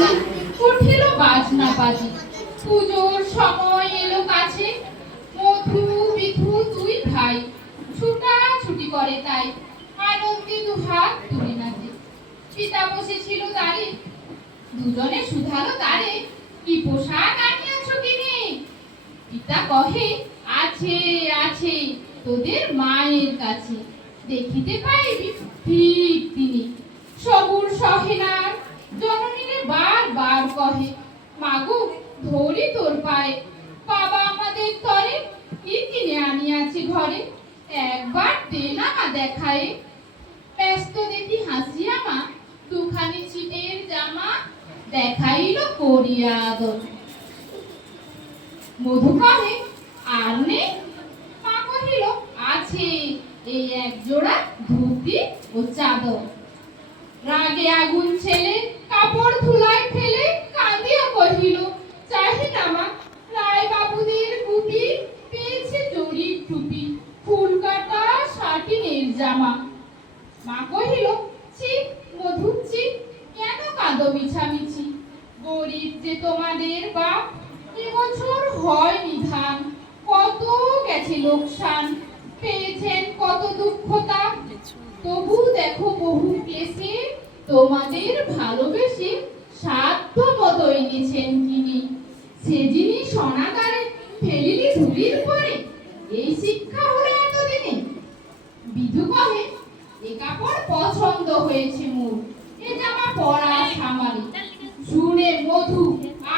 বাজে, উঠিল বাজনা বাজে। পুজোর সময় এলো কাছে। মধু, বিধু দুই ভাই ছুটা ছুটি করে তাই। আনন্দে দু হাত তুলে নাচে। পিতা বসেছিল দাঁড়ে দুজনে শুধালো তারে। কি পোশাক আনিয়াছ কিনে? পিতা কহে, আছে আছে, তোদের মায়ের কাছে। দেখিতে পাইবি ঠিক তিনি। সবুর সহেনার জননীরে বার বার কহে, মাগু, ধরি তোর পায়ে। বাবা আমাদের তরে কি কিনে আনিয়াছে ঘরে? একবার দে না মা ব্যস্ত দেখি হাসিয়া মা, দুখানি ছিটের জামা দেখাইল করিয়া আদর। মধু কহে, আর নেই মা কহিল, আছে, এই এক জোড়া ধুতি ও চাদর। রাগে আগুন ছেলে কাপড় ধুলায় ফেলে কাঁদিয়া কহিল চাহি না মা রায় বাবুদের কুটি পেয়েছে জরির টুপি, ফুল কাটা শাটিনের জামা। মা কহিল, ছি মধু ছি, কেন কাঁদো মিছামিছি? গরিব যে তোমাদের বাপ এবছর হয় নিধান, কত গেছে লোকসান, পেয়েছেন কত দুঃখতা, তবু দেখো বহু কেসে তোমাদের ভালোবেসে সাধ্য মতো এনেছেন তিনি। সে জিনিস অনাকারে ফেলিলি ধুলির পরে এই শিক্ষা হলো এতদিনে। বিধু কহে, এ কাপড় পছন্দ হয়েছে মোর। এ জামা পরা সামারি শুনে মধু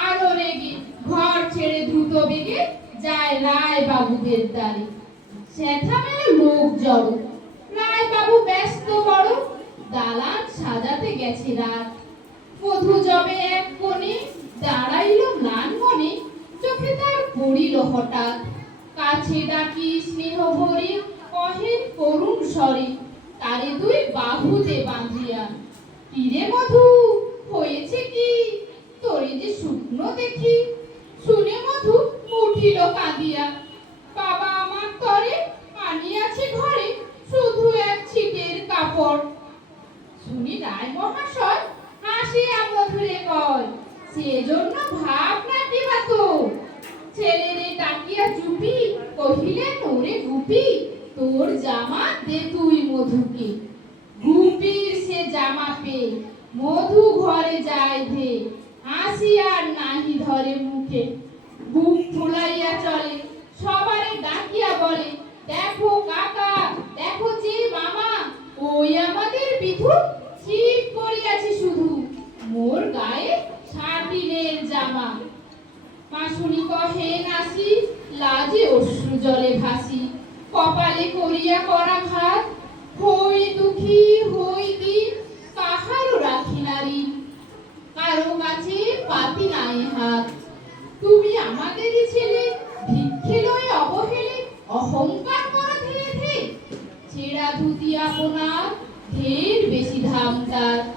আরও রেগে ঘর ছেড়ে দ্রুত বেগে যায় রায় বাবুদের দ্বারে। সেথা মেলে লোক জড়ো। রায় বাবু ব্যস্ত বড় দালান সাজাতে গেছে রাত। মধু জবে এক কোণে দাঁড়াইল ম্লান মনে, চোখে তার পড়িল হঠাৎ। কাছে ডাকি স্নেহ ভরে, কহে করুণ স্বরে, তারে দুই বাহুতে বাঁধিয়া। তীরে মধু হয়েছে কি? তোরে যে শুকনো দেখি। শুনে মধু উঠিল কাঁদিয়া বাবা আমার তরে আনিয়াছে ঘরে শুধু এক ছিটের কাপড় শুনি রায় মহাশয় হাসিয়া মধুরে কয় সেজন্য ভাব না কি তো ছেলেরে ডাকিয়া চুপি কহিলেন ওরে গুপি, তোর জামা দে তুই মধুকে। গুপির সে জামা পে, মধু ঘরে যায় ধে। হাসি আর নাহি ধরে মুখে। বুক ফুলাইয়া চলে, সবারে ডাকিয়া বলে, দেখো কাকা, দেখো যে মামা, ওই আমাদের বিধু মোর গায়ে সাটিনের জামা। মাসুনি কহে নাসি, লাজে অশ্রু জলে ভাসি। কপালে করিয়া করা ঘাত হই দুঃখী, হই দিন, কাহারও রাখি নারী। কারও কাছে পাতি নাই হাত। তুমি আমাদেরই ছেলে, ভিক্ষে লয়ে অবহেলে, অহংকার করা ধীরে ধীরে। ছেঁড়া ধুতি আপনার, ঢের বেশি ধাম তার।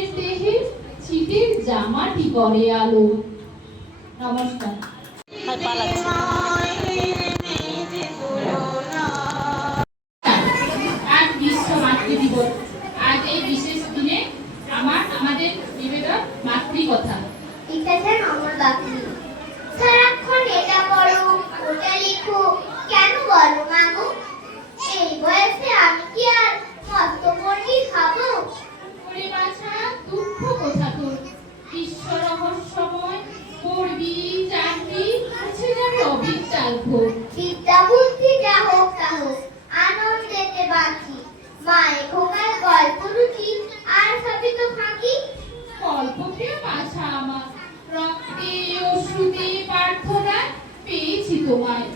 ছেলের দেহে ছিটের জামাটি করে আলো। নমস্কার। পেয়েছি তোমায়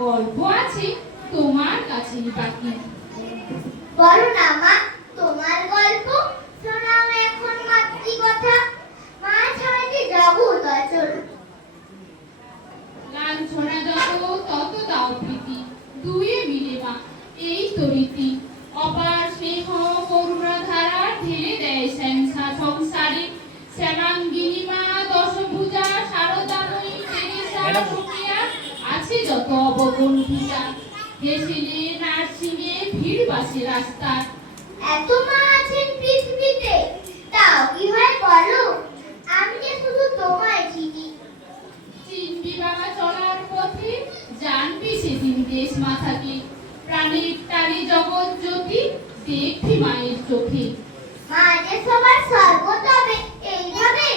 গল্প আছে তোমার কাছেই বাকি বলো না মা তোমার গল্প? শোনাও এখন মাতৃকথা মা ছাড়া যে জগৎ অচল লাঞ্ছনা যত তত দাও প্রীতি। দুয়ে মিলে মা এই তো রীতি। অপার স্নেহ করুণা ধারা ঢেলে দেয় সংসার সংসারে। শ্যামাঙ্গিনী মা দশ ঢুকিয়া আছে যত অবগুণ্ঠিতা হেসিলে নার্সিংয়ে ভিড় বাসে রাস্তায় এত মা আছেন পৃথিবীতে তাও কি হয় বলো? আমি যে শুধু তোমায় চিনি। চিনবি বাবা চলার পথে জানবি সেদিন দেশ মাথাকে। প্রাণীর টানে জগৎ জ্যোতি দেখবি মায়ের চোখে। মা যে সবার সর্বতবে এইভাবে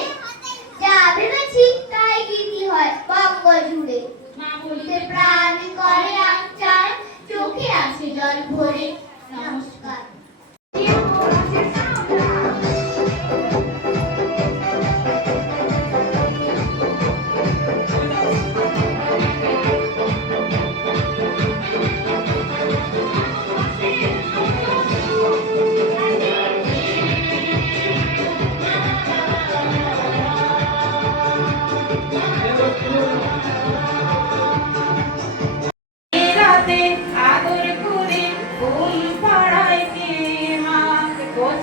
যা ভেবেছি তাই গীতি হয় বঙ্গ জুড়ে মা বলিতে বলিতে প্রাণ করে আচার চোখে আছে জল ভরে নমস্কার।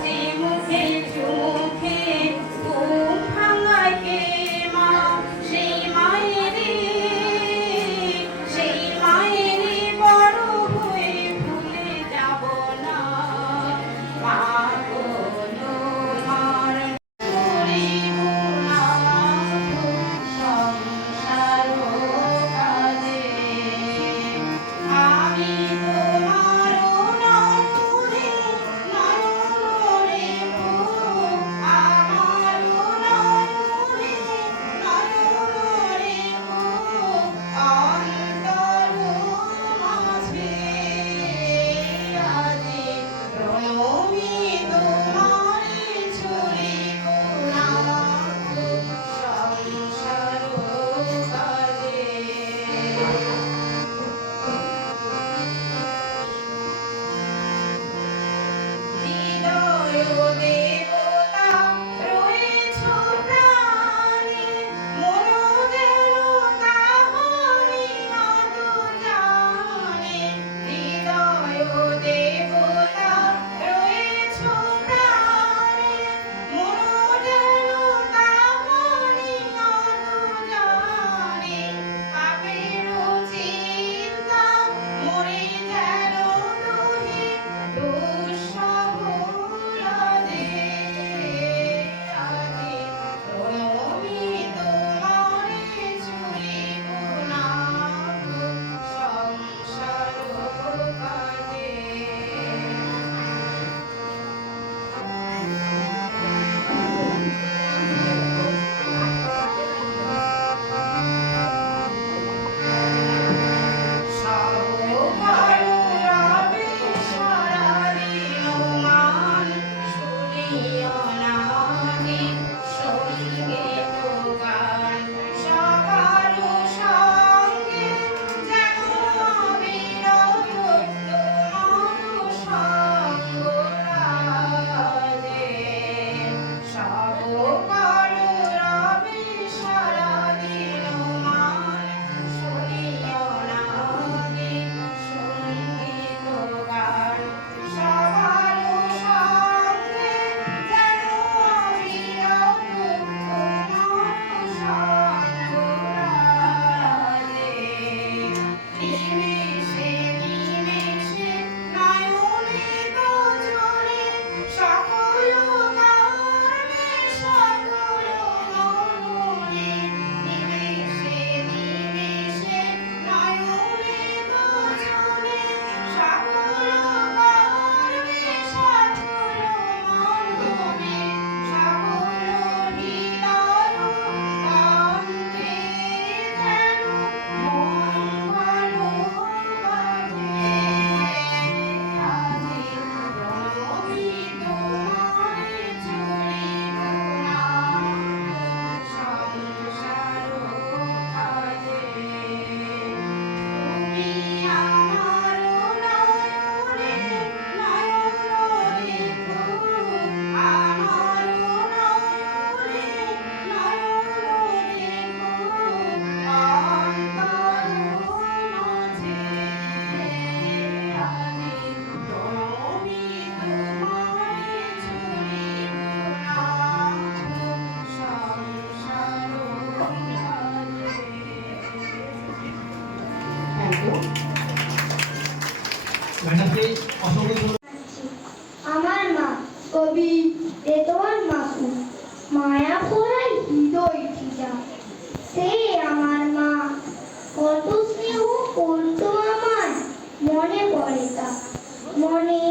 Sim. আমার মা, কবি রেতোয়ান মাসু মায়া পড়াই হৃদয় ঠিকা সে আমার মা, কত স্নেহ করতো আমার মনে পড়ে তা। মনে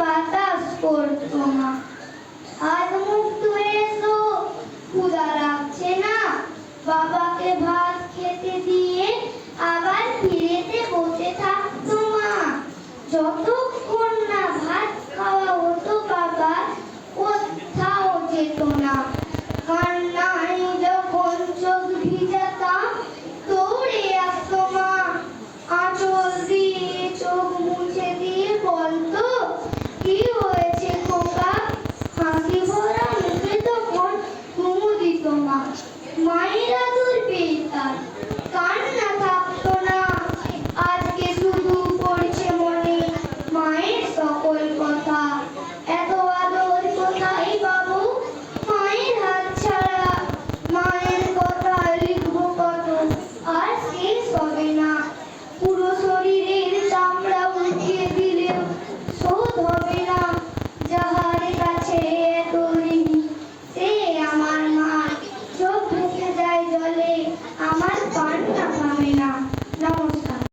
বাতাস করতো না। আজ মুখ ধুয়েছো ক্ষুধা লাগছে না। বাবা